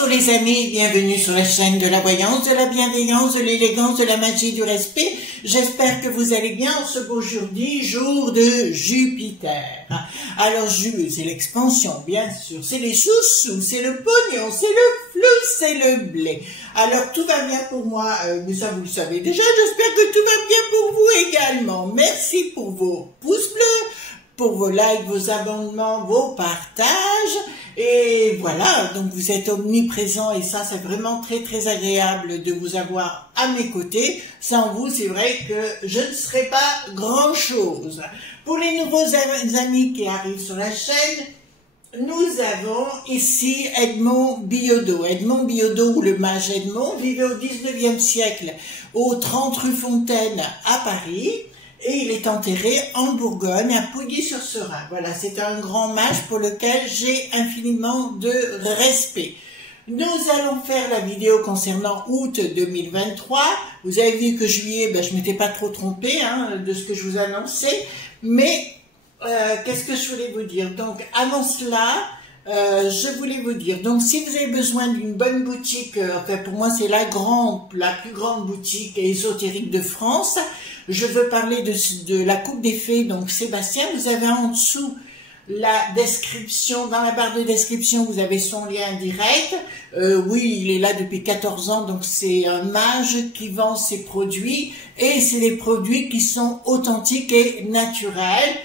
Bonjour les amis, bienvenue sur la chaîne de la voyance, de la bienveillance, de l'élégance, de la magie, du respect. J'espère que vous allez bien en ce beau jeudi, jour de Jupiter. Alors c'est l'expansion, bien sûr, c'est les chouchous, c'est le pognon, c'est le flou, c'est le blé. Alors tout va bien pour moi, mais ça vous le savez déjà, j'espère que tout va bien pour vous également. Merci pour vos pouces bleus, pour vos likes, vos abonnements, vos partages. Et voilà, donc vous êtes omniprésents et ça c'est vraiment très très agréable de vous avoir à mes côtés. Sans vous, c'est vrai que je ne serais pas grand chose. Pour les nouveaux amis qui arrivent sur la chaîne, nous avons ici Edmond Billaudot. Edmond Billaudot, ou le mage Edmond, vivait au 19e siècle au 30 rue Fontaine à Paris. Et il est enterré en Bourgogne, à Pouilly-sur-Serein. Voilà, c'est un grand mage pour lequel j'ai infiniment de respect. Nous allons faire la vidéo concernant août 2023. Vous avez vu que juillet, je ne m'étais pas trop trompée de ce que je vous annonçais. Mais qu'est-ce que je voulais vous dire? Donc, avant cela, je voulais vous dire, donc si vous avez besoin d'une bonne boutique, enfin pour moi c'est la plus grande boutique ésotérique de France. Je veux parler de la Coupe des Fées, donc Sébastien, vous avez en dessous la description, dans la barre de description, vous avez son lien direct. Oui, il est là depuis 14 ans, donc c'est un mage qui vend ses produits, et c'est des produits qui sont authentiques et naturels.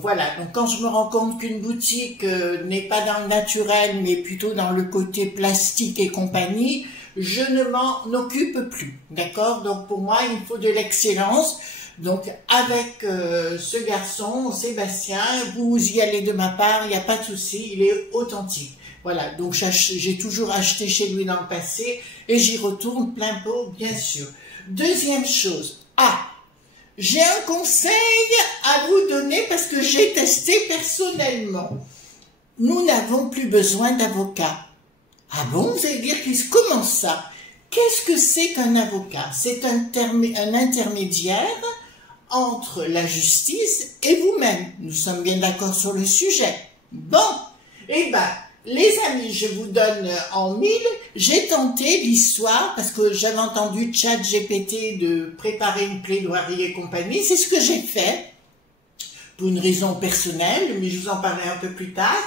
Voilà, donc quand je me rends compte qu'une boutique n'est pas dans le naturel, mais plutôt dans le côté plastique et compagnie, je ne m'en occupe plus, d'accord? Donc pour moi, il faut de l'excellence. Donc avec ce garçon, Sébastien, vous y allez de ma part, il n'y a pas de souci, il est authentique. Voilà, donc j'ai toujours acheté chez lui dans le passé et j'y retourne plein pot, bien sûr. Deuxième chose, j'ai un conseil à vous donner parce que j'ai testé personnellement. Nous n'avons plus besoin d'avocat. Ah bon, vous allez dire comment ça? Qu'est-ce que c'est qu'un avocat? C'est un intermédiaire entre la justice et vous-même. Nous sommes bien d'accord sur le sujet. Bon, les amis, je vous donne en mille. J'ai tenté l'histoire, parce que j'avais entendu ChatGPT de préparer une plaidoirie et compagnie. C'est ce que j'ai fait, pour une raison personnelle, mais je vous en parlerai un peu plus tard.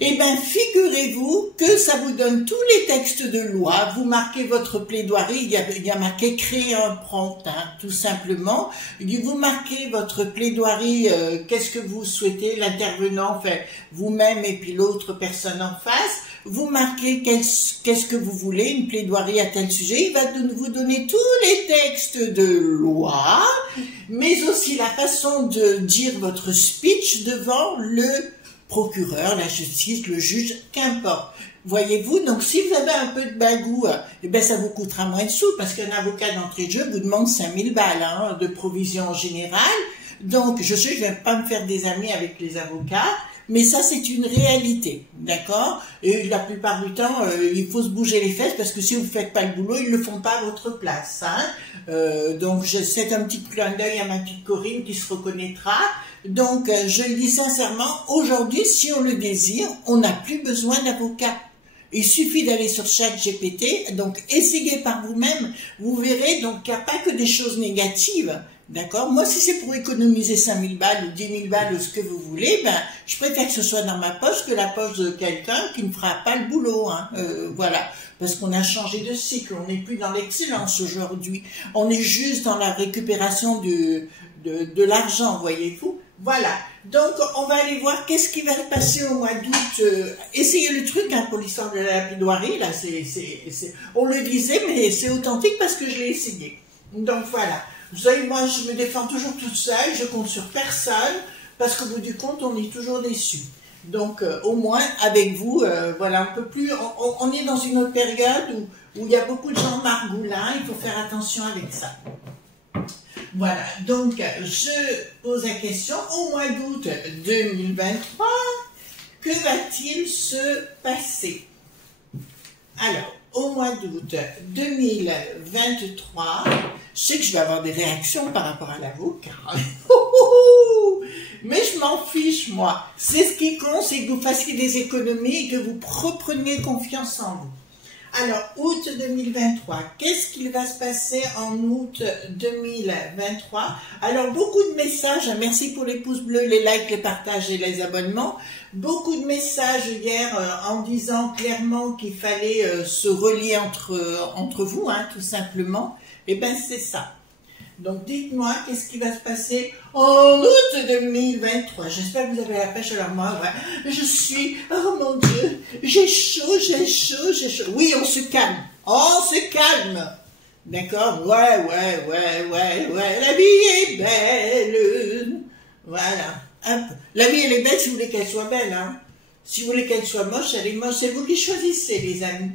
Eh bien, figurez-vous que ça vous donne tous les textes de loi. Vous marquez votre plaidoirie, il y a marqué créer un prompt, tout simplement. Vous marquez votre plaidoirie, qu'est-ce que vous souhaitez, l'intervenant, enfin, vous-même et puis l'autre personne en face. Vous marquez qu'est-ce que vous voulez, une plaidoirie à tel sujet. Il va vous donner tous les textes de loi, mais aussi la façon de dire votre speech devant le procureur, la justice, le juge, qu'importe. Voyez-vous, donc si vous avez un peu de bagou, ça vous coûtera moins de sous, parce qu'un avocat d'entrée de jeu vous demande 5000 balles de provision générale. Donc, je sais, je ne vais pas me faire des amis avec les avocats, mais ça, c'est une réalité, d'accord? Et la plupart du temps, il faut se bouger les fesses, parce que si vous ne faites pas le boulot, ils ne le font pas à votre place. Donc, c'est un petit clin d'œil à ma petite Corinne qui se reconnaîtra. Donc, je le dis sincèrement, aujourd'hui, si on le désire, on n'a plus besoin d'avocat. Il suffit d'aller sur ChatGPT, donc essayez par vous-même, vous verrez, donc il n'y a pas que des choses négatives, d'accord? Moi, si c'est pour économiser 5000 balles ou 10 000 balles ou ce que vous voulez, je préfère que ce soit dans ma poche que la poche de quelqu'un qui ne fera pas le boulot, voilà. Parce qu'on a changé de cycle, on n'est plus dans l'excellence aujourd'hui, on est juste dans la récupération de l'argent, voyez-vous. Voilà, donc on va aller voir qu'est-ce qui va se passer au mois d'août. Essayez le truc pour l'histoire de la plaidoirie, là, on le disait, mais c'est authentique parce que je l'ai essayé. Donc voilà, vous savez, moi je me défends toujours toute seule, je compte sur personne, parce qu'au bout du compte, on est toujours déçu. Donc au moins, avec vous, voilà, on peut plus, on est dans une autre période où il y a beaucoup de gens margoulins, il faut faire attention avec ça. Voilà, donc je pose la question, au mois d'août 2023, que va-t-il se passer? Alors, au mois d'août 2023, je sais que je vais avoir des réactions par rapport à l'avocat. Mais je m'en fiche, moi. C'est ce qui compte, c'est que vous fassiez des économies et que vous repreniez confiance en vous. Alors, août 2023, qu'est-ce qu'il va se passer en août 2023? Alors, beaucoup de messages, merci pour les pouces bleus, les likes, les partages et les abonnements. Beaucoup de messages hier en disant clairement qu'il fallait se relier entre vous, hein, tout simplement. Eh bien, c'est ça. Donc, dites-moi, qu'est-ce qui va se passer en août 2023? J'espère que vous avez la pêche. Alors moi, ouais, je suis, oh mon Dieu, j'ai chaud, j'ai chaud, j'ai chaud. Oui, on se calme. On se calme. D'accord? Ouais, la vie est belle. Voilà. Hop. La vie, elle est belle si vous voulez qu'elle soit belle. Hein. Si vous voulez qu'elle soit moche, elle est moche. C'est vous qui choisissez, les amis.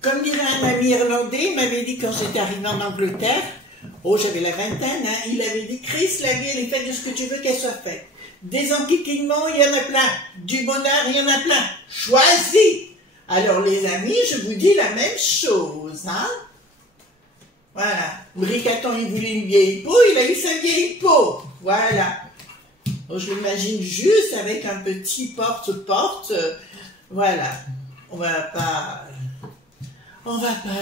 Comme dirait un ami irlandais, il m'avait dit quand j'étais arrivé en Angleterre, oh, j'avais la vingtaine, hein, il avait dit, Chris, la vie, elle est faite de ce que tu veux qu'elle soit faite. Des enquiquinnements, il y en a plein. Du bonheur, il y en a plein. Choisis. Alors, les amis, je vous dis la même chose, hein. Voilà. Bricaton, il voulait une vieille peau, il a eu sa vieille peau. Voilà. Bon, je l'imagine juste avec un petit porte-porte. Voilà. On va pas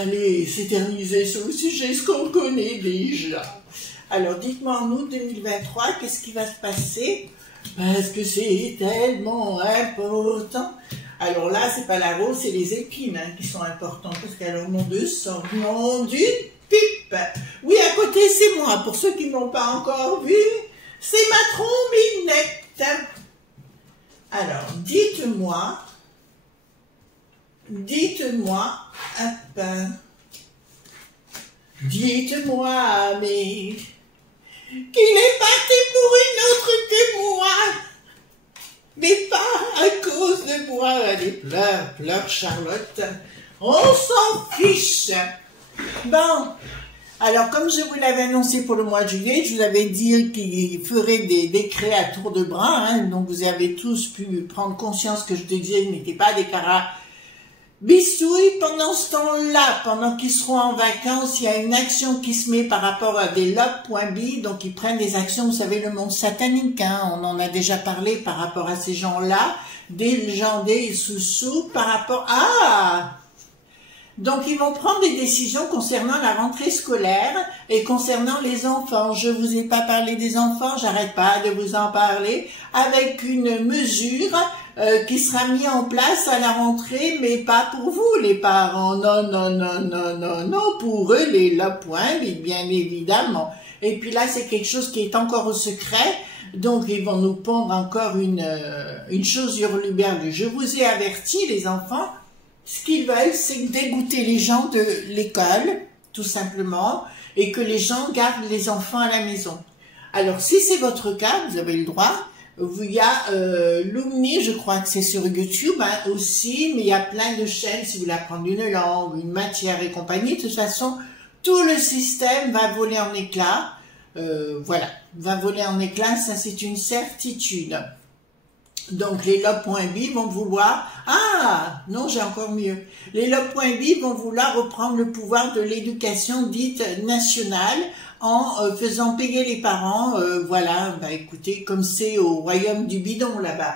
aller s'éterniser sur le sujet, ce qu'on connaît déjà. Alors, dites-moi en août 2023, qu'est-ce qui va se passer? Parce que c'est tellement important. Alors là, c'est pas la rose, c'est les épines hein, qui sont importantes. Parce qu'alors, mon Dieu, sort nom d'une pipe. Oui, à côté, c'est moi. Pour ceux qui ne m'ont pas encore vu, c'est ma trombinette. Alors, dites-moi, mais qu'il est parti pour une autre que moi, mais pas à cause de moi. Allez, pleure Charlotte, on s'en fiche. Bon, alors comme je vous l'avais annoncé pour le mois de juillet, je vous avais dit qu'il ferait des décrets à tour de bras, hein, donc vous avez tous pu prendre conscience que je disais n'était pas des caras. Bissouille, pendant ce temps-là, pendant qu'ils seront en vacances, il y a une action qui se met par rapport à des lobes.bi, donc ils prennent des actions, vous savez, le monde satanique, hein, on en a déjà parlé par rapport à ces gens-là, des gens, des sous-sous, par rapport à... Donc ils vont prendre des décisions concernant la rentrée scolaire et concernant les enfants. Je vous ai pas parlé des enfants, j'arrête pas de vous en parler, avec une mesure qui sera mise en place à la rentrée, mais pas pour vous les parents, non, pour eux les points, bien évidemment. Et puis là c'est quelque chose qui est encore au secret, donc ils vont nous pondre encore une chose hurluberlue. Je vous ai averti les enfants, ce qu'ils veulent c'est dégoûter les gens de l'école, tout simplement, et que les gens gardent les enfants à la maison. Alors si c'est votre cas, vous avez le droit. Il y a Lumni, je crois que c'est sur YouTube hein, aussi, mais il y a plein de chaînes si vous voulez apprendre une langue, une matière et compagnie. De toute façon, tout le système va voler en éclats. Voilà, va voler en éclats, ça c'est une certitude. Donc les lobes.bi vont vouloir, ah non j'ai encore mieux, les lobes.bi vont vouloir reprendre le pouvoir de l'éducation dite nationale en faisant payer les parents, voilà, bah écoutez, comme c'est au royaume du bidon là-bas.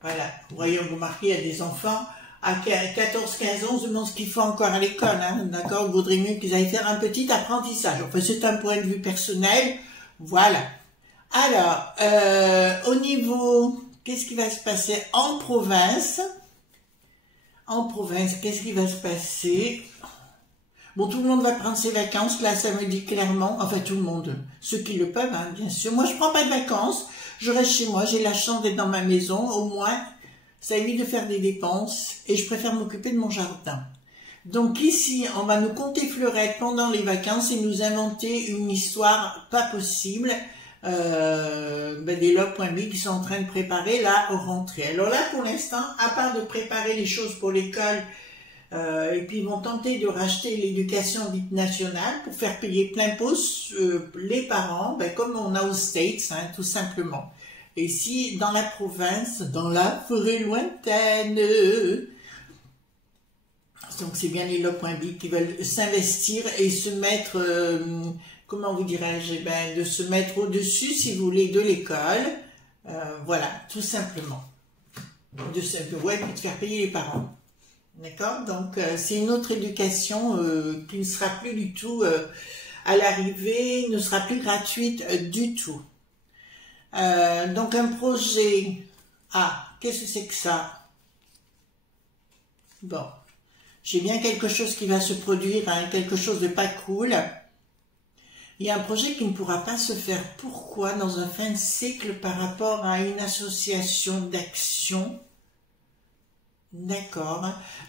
Voilà, au royaume, vous remarquez, il y a des enfants à 14, 15 ans, on se demande ce qu'ils font encore à l'école, hein, d'accord, il vaudrait mieux qu'ils aillent faire un petit apprentissage. Enfin, c'est un point de vue personnel, voilà. Alors, au niveau... Qu'est-ce qui va se passer en province? En province, qu'est-ce qui va se passer? Bon, tout le monde va prendre ses vacances, là, ça me dit clairement, enfin tout le monde, ceux qui le peuvent, hein, bien sûr. Moi, je prends pas de vacances, je reste chez moi, j'ai la chance d'être dans ma maison, au moins, ça évite de faire des dépenses, et je préfère m'occuper de mon jardin. Donc ici, on va nous compter fleurettes pendant les vacances et nous inventer une histoire pas possible, des lobes.bi qui sont en train de préparer la rentrée. Alors là, pour l'instant, à part de préparer les choses pour l'école, et puis ils vont tenter de racheter l'éducation dite nationale pour faire payer plein pot les parents, comme on a aux States, hein, tout simplement. Et si dans la province, dans la forêt lointaine, donc c'est bien les lobes.bi qui veulent s'investir et se mettre comment vous dirais-je, eh ben, de se mettre au-dessus, si vous voulez, de l'école. Voilà, tout simplement. Ouais, puis de faire payer les parents. D'accord? Donc, c'est une autre éducation qui ne sera plus du tout, à l'arrivée, ne sera plus gratuite du tout. Donc, un projet... Ah, qu'est-ce que c'est que ça? Bon, j'ai bien quelque chose qui va se produire, hein, quelque chose de pas cool. Il y a un projet qui ne pourra pas se faire. Pourquoi? Dans un fin de cycle par rapport à une association d'action. D'accord.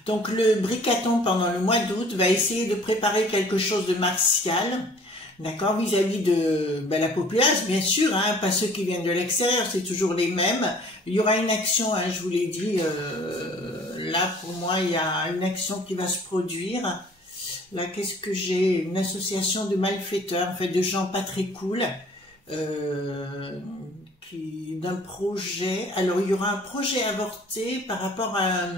Donc le Bricaton pendant le mois d'août va essayer de préparer quelque chose de martial. D'accord, vis-à-vis de la populace, bien sûr, hein, pas ceux qui viennent de l'extérieur, c'est toujours les mêmes. Il y aura une action, hein, je vous l'ai dit, là pour moi il y a une action qui va se produire. Là, qu'est-ce que j'ai? Une association de malfaiteurs, en fait, de gens pas très cool, d'un projet. Alors, il y aura un projet avorté par rapport à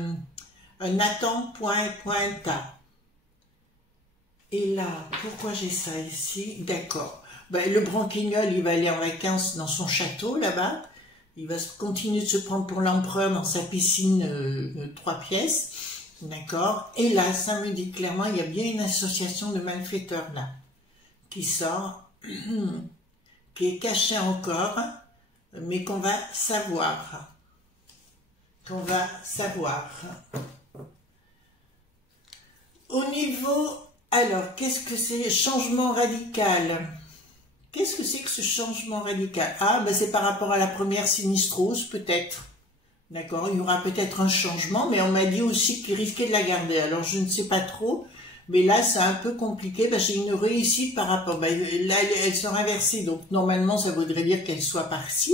un Nathan.ta. Et là, pourquoi j'ai ça ici? D'accord. Ben, le branquignol, il va aller en vacances dans son château, là-bas. Il va continuer de se prendre pour l'empereur dans sa piscine 3 pièces. D'accord. Et là, ça me dit clairement, il y a bien une association de malfaiteurs là, qui sort, qui est cachée encore, mais qu'on va savoir. Au niveau, alors, qu'est-ce que c'est? Changement radical. Qu'est-ce que c'est que ce changement radical? Ah, ben c'est par rapport à la première sinistrose, peut-être. D'accord, il y aura peut-être un changement, mais on m'a dit aussi qu'il risquait de la garder. Alors, je ne sais pas trop, mais là, c'est un peu compliqué, parce que j'ai une réussite par rapport... Ben, là, elles sont inversées, donc normalement, ça voudrait dire qu'elle soit par-ci.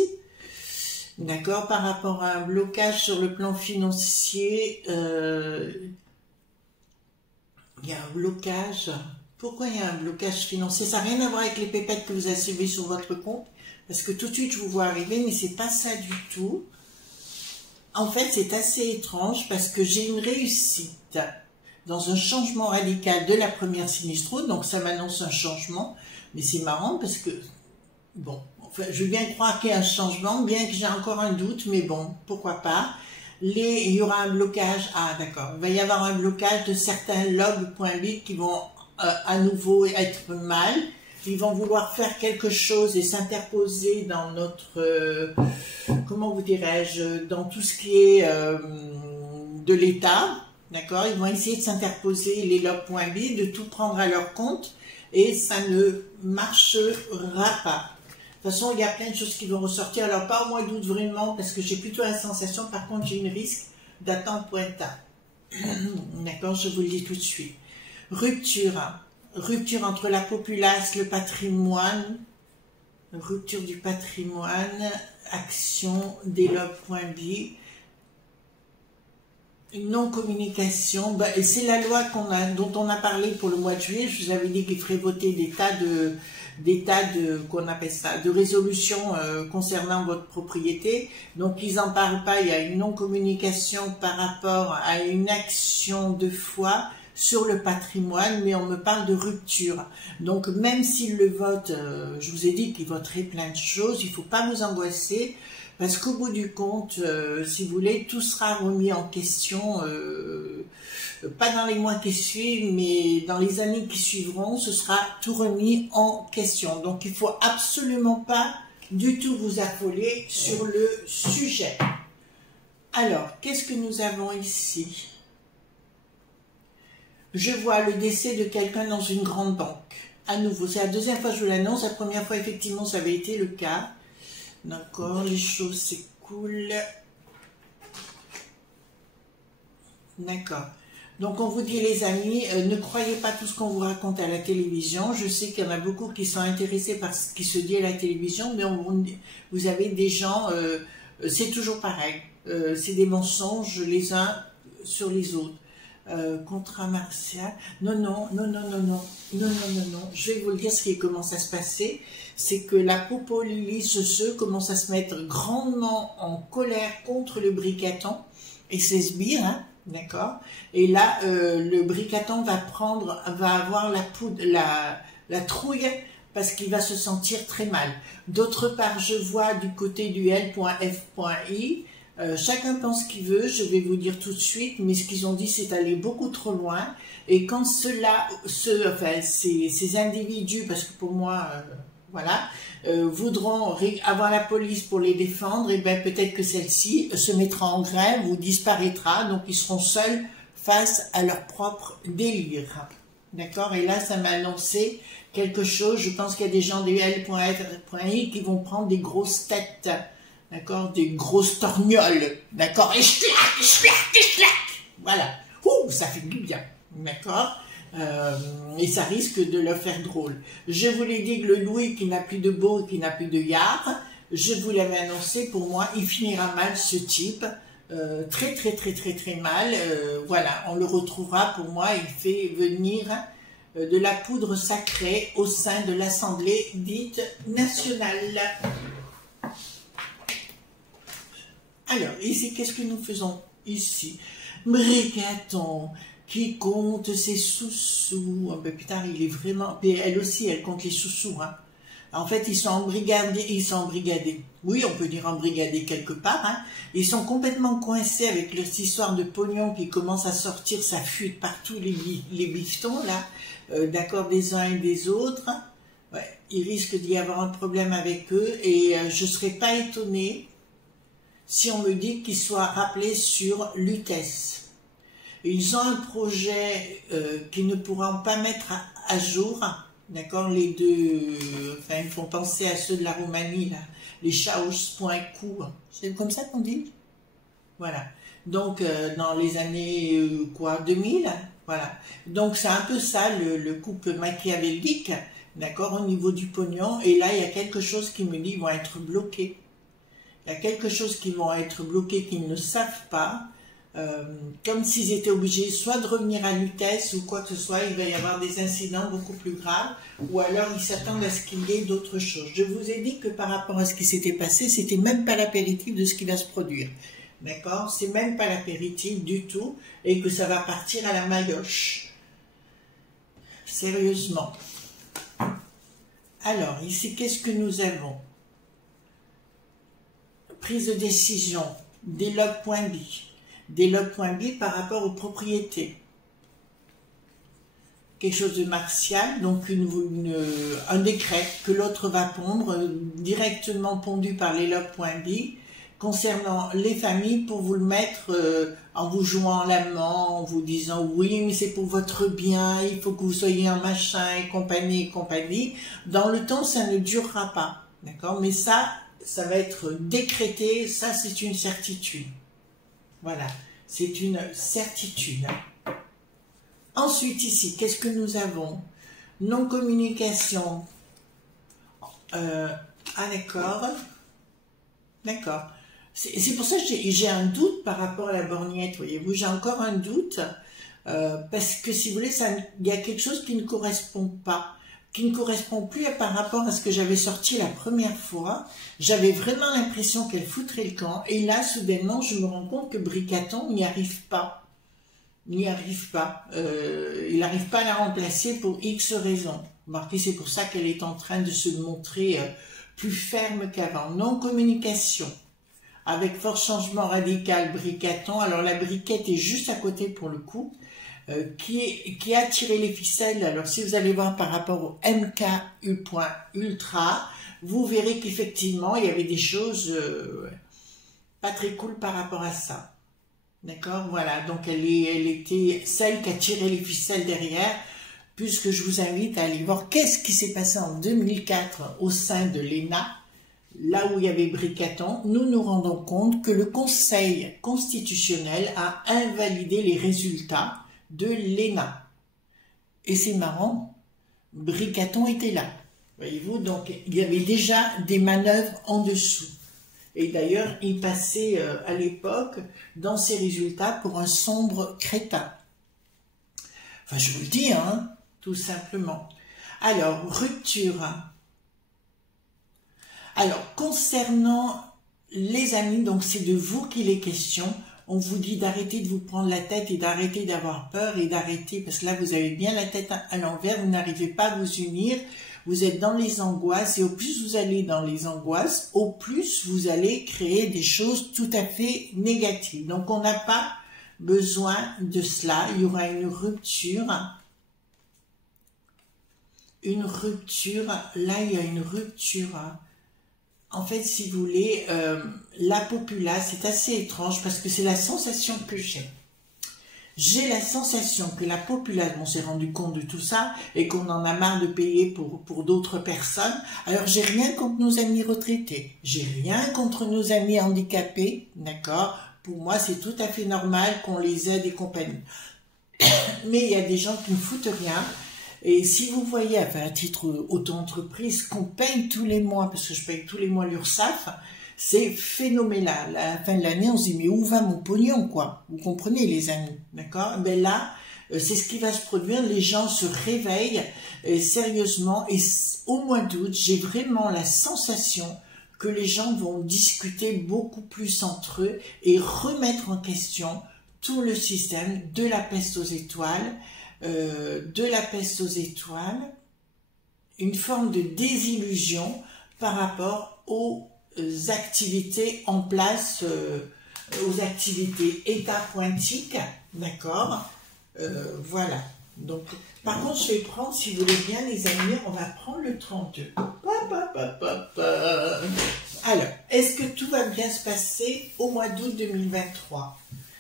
D'accord, par rapport à un blocage sur le plan financier, il y a un blocage. Pourquoi il y a un blocage financier? Ça n'a rien à voir avec les pépettes que vous avez suivies sur votre compte, parce que tout de suite, je vous vois arriver, mais c'est pas ça du tout. En fait, c'est assez étrange parce que j'ai une réussite dans un changement radical de la première sinistrose, donc ça m'annonce un changement, mais c'est marrant parce que, bon, enfin, je veux bien croire qu'il y a un changement, bien que j'ai encore un doute, mais bon, pourquoi pas. Il y aura un blocage, ah d'accord, il va y avoir un blocage de certains logs.bit qui vont à nouveau être mal. Ils vont vouloir faire quelque chose et s'interposer dans notre, comment vous dirais-je, dans tout ce qui est de l'État, d'accord? Ils vont essayer de s'interposer, les logs.bit, de tout prendre à leur compte, et ça ne marchera pas. De toute façon, il y a plein de choses qui vont ressortir, alors pas au mois d'août vraiment, parce que j'ai plutôt la sensation, par contre, j'ai une risque d'attente.ta. D'accord, je vous le dis tout de suite. Rupture, hein. Rupture entre la populace, le patrimoine, rupture du patrimoine, action des logs.bit, une non-communication. Ben, c'est la loi dont on a parlé pour le mois de juillet. Je vous avais dit qu'il ferait voter des tas de qu'on appelle ça, de résolutions concernant votre propriété. Donc ils n'en parlent pas. Il y a une non-communication par rapport à une action de foi sur le patrimoine, mais on me parle de rupture. Donc même s'il le vote, je vous ai dit qu'il voterait plein de choses, il ne faut pas vous angoisser, parce qu'au bout du compte, si vous voulez, tout sera remis en question, pas dans les mois qui suivent, mais dans les années qui suivront, ce sera tout remis en question. Donc il ne faut absolument pas du tout vous affoler sur le sujet. Alors, qu'est-ce que nous avons ici ? Je vois le décès de quelqu'un dans une grande banque. À nouveau, c'est la deuxième fois que je vous l'annonce. La première fois, effectivement, ça avait été le cas. D'accord, les choses s'écoulent. D'accord. Donc, on vous dit, les amis, ne croyez pas tout ce qu'on vous raconte à la télévision. Je sais qu'il y en a beaucoup qui sont intéressés par ce qui se dit à la télévision, mais vous avez des gens, c'est toujours pareil. C'est des mensonges les uns sur les autres. Contrat martial, non, je vais vous le dire ce qui commence à se passer, c'est que la Popolilis commence à se mettre grandement en colère contre le Bricaton et ses sbires, hein, d'accord, et là le Bricaton va avoir la trouille parce qu'il va se sentir très mal. D'autre part, je vois du côté du L.F.I, chacun pense ce qu'il veut, je vais vous dire tout de suite, mais ce qu'ils ont dit, c'est aller beaucoup trop loin. Et quand ces individus, parce que pour moi, voilà, voudront avoir la police pour les défendre, et bien peut-être que celle-ci se mettra en grève ou disparaîtra, donc ils seront seuls face à leur propre délire. D'accord? Et là, ça m'a annoncé quelque chose. Je pense qu'il y a des gens du L.F.I qui vont prendre des grosses têtes. D'accord? Des grosses torgnoles. D'accord? Et clac. Voilà. Ouh, ça fait du bien. D'accord? Et ça risque de leur faire drôle. Je vous l'ai dit que le Louis qui n'a plus de beau et qui n'a plus de yard, je vous l'avais annoncé, pour moi, il finira mal ce type. Très mal. Voilà, on le retrouvera, pour moi, il fait venir de la poudre sacrée au sein de l'Assemblée dite nationale. Alors, ici, qu'est-ce que nous faisons ici? Bricaton, qui compte ses sous-sous. Oh, ben, putain, il est vraiment... Et elle aussi, elle compte les sous-sous. Hein. En fait, ils sont embrigadés. Oui, on peut dire embrigadés quelque part. Hein. Ils sont complètement coincés avec leur histoire de pognon qui commence à sortir, ça fuite partout les bifetons, là, d'accord, des uns et des autres. Ouais, il risque d'y avoir un problème avec eux et je ne serais pas étonnée si on me dit qu'ils soient rappelés sur l'UTES. Ils ont un projet qu'ils ne pourront pas mettre à jour, d'accord, les deux, enfin, ils font penser à ceux de la Roumanie, là, les Chaos.Coup, c'est comme ça qu'on dit? Voilà, donc dans les années, 2000, voilà, donc c'est un peu ça, le couple machiavélique, d'accord, au niveau du pognon, et là, il y a quelque chose qui me dit qu'ils vont être bloqués. Il y a quelque chose qui vont être bloqués qu'ils ne savent pas, comme s'ils étaient obligés soit de revenir à l'UTES ou quoi que ce soit, il va y avoir des incidents beaucoup plus graves, ou alors ils s'attendent à ce qu'il y ait d'autres choses. Je vous ai dit que par rapport à ce qui s'était passé, c'était même pas l'apéritif de ce qui va se produire. D'accord? C'est même pas l'apéritif du tout, et que ça va partir à la maillotche. Sérieusement. Alors, ici, qu'est-ce que nous avons? Prise de décision, délogue.b. Délogue.b par rapport aux propriétés. Quelque chose de martial, donc un décret que l'autre va pondre, directement pondu par l'élogue.b, concernant les familles, pour vous le mettre en vous jouant l'amant, en vous disant oui, mais c'est pour votre bien, il faut que vous soyez un machin, et compagnie, et compagnie. Dans le temps, ça ne durera pas, d'accord? Mais ça va être décrété, ça c'est une certitude. Voilà, c'est une certitude. Ensuite ici, qu'est-ce que nous avons? Non-communication. D'accord. D'accord. C'est pour ça que j'ai un doute par rapport à la borgnette, voyez-vous. J'ai encore un doute, parce que si vous voulez, il y a quelque chose qui ne correspond pas. Qui ne correspond plus par rapport à ce que j'avais sorti la première fois. J'avais vraiment l'impression qu'elle foutrait le camp. Et là, soudainement, je me rends compte que Bricaton n'y arrive pas. Il n'arrive pas à la remplacer pour X raisons. Remarquez, c'est pour ça qu'elle est en train de se montrer plus ferme qu'avant. Non-communication. Avec fort changement radical, Bricaton. Alors, la briquette est juste à côté pour le coup. Qui a tiré les ficelles. Alors si vous allez voir par rapport au MKU.ultra, vous verrez qu'effectivement il y avait des choses pas très cool par rapport à ça. D'accord, voilà, donc elle était celle qui a tiré les ficelles derrière, puisque je vous invite à aller voir qu'est-ce qui s'est passé en 2004 au sein de l'ENA, là où il y avait Bricaton. Nous nous rendons compte que le Conseil constitutionnel a invalidé les résultats de l'ENA. Et c'est marrant, Bricaton était là. Voyez-vous, donc il y avait déjà des manœuvres en dessous. Et d'ailleurs, il passait à l'époque, dans ses résultats, pour un sombre crétin. Enfin, je vous le dis, hein, tout simplement. Alors, rupture. Alors, concernant les amis, donc c'est de vous qu'il est question. On vous dit d'arrêter de vous prendre la tête et d'arrêter d'avoir peur et d'arrêter, parce que là, vous avez bien la tête à l'envers, vous n'arrivez pas à vous unir. vous êtes dans les angoisses, et au plus vous allez dans les angoisses, au plus vous allez créer des choses tout à fait négatives. Donc on n'a pas besoin de cela. Il y aura une rupture. Là il y a une rupture. En fait, si vous voulez, la populace, c'est assez étrange parce que c'est la sensation que j'ai. J'ai la sensation que la populace, on s'est rendu compte de tout ça et qu'on en a marre de payer pour d'autres personnes. Alors, j'ai rien contre nos amis retraités. J'ai rien contre nos amis handicapés, d'accord? Pour moi, c'est tout à fait normal qu'on les aide et compagnie. Mais il y a des gens qui ne foutent rien. Et si vous voyez, enfin, à titre auto-entreprise, qu'on paye tous les mois, parce que je paye tous les mois l'URSSAF, c'est phénoménal. À la fin de l'année, on se dit, mais où va mon pognon, quoi? Vous comprenez, les amis, d'accord? Ben là, c'est ce qui va se produire. Les gens se réveillent sérieusement. Et au mois d'août, j'ai vraiment la sensation que les gens vont discuter beaucoup plus entre eux et remettre en question tout le système de la peste aux étoiles, une forme de désillusion par rapport aux activités en place, aux activités état quantique, d'accord, voilà. Donc, par contre, je vais prendre, si vous voulez bien, les amis, on va prendre le 32. Alors, est-ce que tout va bien se passer au mois d'août 2023?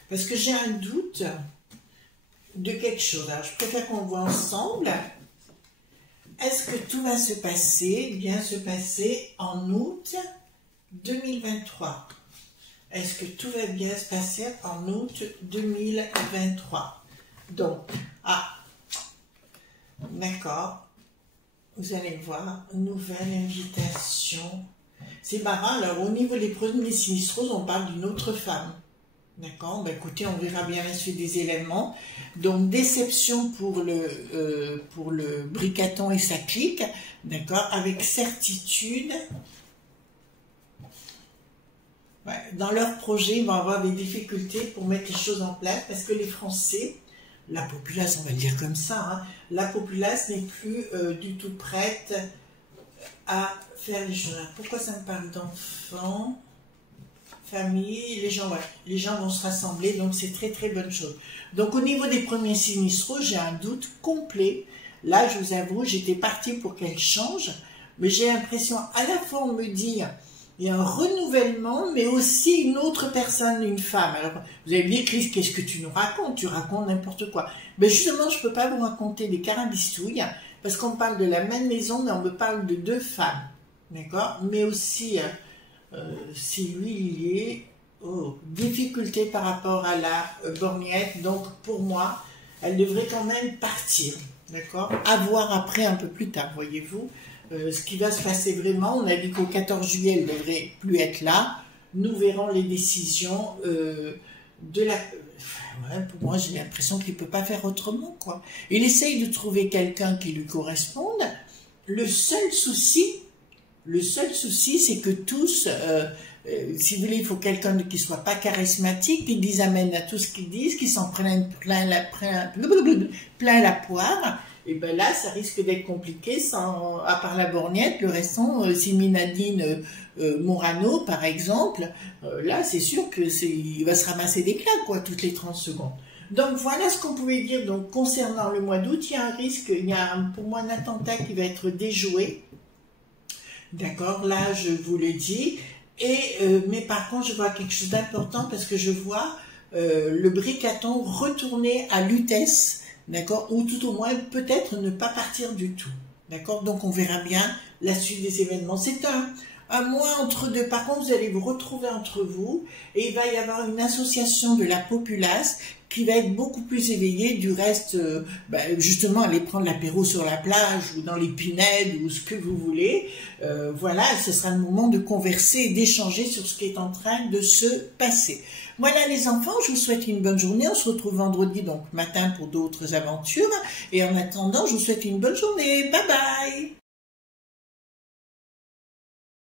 Parce que j'ai un doute de quelque chose. Alors, je préfère qu'on voit ensemble. Est-ce que tout va se passer, bien se passer en août 2023? Est-ce que tout va bien se passer en août 2023? Donc, d'accord. Vous allez voir, nouvelle invitation. C'est marrant, alors au niveau des premiers sinistroses, on parle d'une autre femme. D'accord, ben écoutez, on verra bien la suite des éléments. Donc, déception pour le Bricaton et sa clique, d'accord, avec certitude. Ouais, dans leur projet, ils vont avoir des difficultés pour mettre les choses en place parce que les Français, la populace, on va le dire comme ça, hein, la populace n'est plus du tout prête à faire les choses. Alors, pourquoi ça me parle d'enfants? Famille, les gens vont se rassembler, donc c'est très très bonne chose. Donc au niveau des premiers sinistraux, j'ai un doute complet. Là, je vous avoue, j'étais partie pour qu'elle change, mais j'ai l'impression, à la fois on me dit, il y a un renouvellement, mais aussi une autre personne, une femme. Alors, vous allez me dire, Chris, qu'est-ce que tu nous racontes? Tu racontes n'importe quoi. Mais justement, je ne peux pas vous raconter des carabistouilles, parce qu'on parle de la même maison, mais on me parle de deux femmes. D'accord? Mais aussi... si lui il est difficulté par rapport à la borgnette, donc pour moi elle devrait quand même partir, d'accord, à voir après un peu plus tard, voyez-vous, ce qui va se passer vraiment. On a dit qu'au 14 juillet elle ne devrait plus être là, nous verrons les décisions de la... pour moi j'ai l'impression qu'il ne peut pas faire autrement, quoi. Il essaye de trouver quelqu'un qui lui corresponde. Le seul souci, c'est que tous, si vous voulez, il faut quelqu'un qui ne soit pas charismatique, qui dise amène à tout ce qu'ils disent, qui s'en prenne plein la poire. Et bien là, ça risque d'être compliqué, sans, à part la borgnette, le restant, Simi Nadine Morano, par exemple, là, c'est sûr que il va se ramasser des claques, quoi, toutes les 30 secondes. Donc voilà ce qu'on pouvait dire. Donc concernant le mois d'août, il y a un risque, il y a pour moi un attentat qui va être déjoué. D'accord, là je vous le dis, mais par contre je vois quelque chose d'important parce que je vois le Bricaton retourner à Lutèce, d'accord, ou tout au moins peut-être ne pas partir du tout, d'accord, donc on verra bien la suite des événements. C'est un mois entre deux. Par contre, vous allez vous retrouver entre vous et il va y avoir une association de la populace qui va être beaucoup plus éveillée. Du reste, justement, aller prendre l'apéro sur la plage ou dans les pinèdes ou ce que vous voulez. Voilà, ce sera le moment de converser et d'échanger sur ce qui est en train de se passer. Voilà les enfants, je vous souhaite une bonne journée. On se retrouve vendredi, donc matin, pour d'autres aventures. Et en attendant, je vous souhaite une bonne journée. Bye bye!